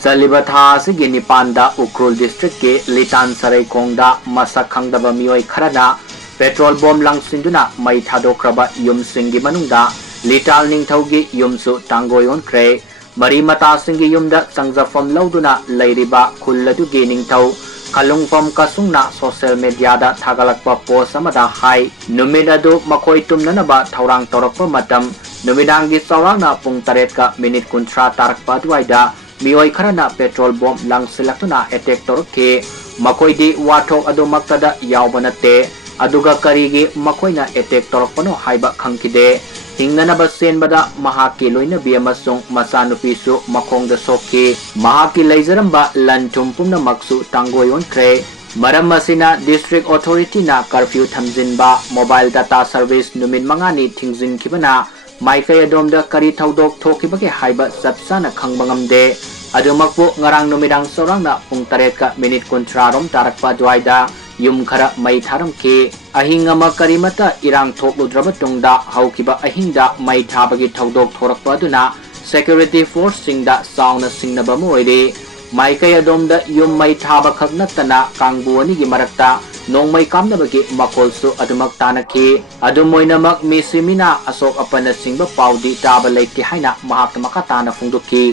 Salibata sigi nipanda Ukrul district ke Litan Sarai-kongda masak khangdaba mioi kharana petrol bomb langsinduna mai thadokraba yumsingi manungda Litan Ningthou gi yumsu tangoyon kre mari mata singi yumda sangjafam lauduna leiriba khulladu gi Ningthou kalungfam kasungna social media da thagalakpa post amada hai numidadu makoi tumnanaba thaurang torakpa matam numidangi saurana pung 8 ka minute kunthra tarakpa duaida mioi kharana petrol bomb langsilaktuna attack torke makoidi wathok adumaktada yawbanate aduga karigi makoina attack torpano haiba khangkide hingnanaba senbada mahaki loina biamasung masanupisu makhongda sokki mahaki leijaramba lanthum pumna maksu tangoyon kre maram masina district authority na curfew thamjinba mobile data service numin mangani thingjingkibana maikay adomda kari thaudok thokibake haiba sapsana khangbangamde adumakpo ngarang numidang sorangna pung 8 ka minute kunthrarom tarakpa duaida yum khara mai tharam ke ahingama karimata irang thokludraba tungda haukiba ahinda mai thabagi thaudok thorakpa duna security force singda sauna singnaba moire maikay adomda yum mai thaba khaknatana kangbuani gi marakta nongmai kamnabagi makolsu adumak tanaki adumoinamak misimina asok apana singba paudi taba leiti haina mahak makatana fungduki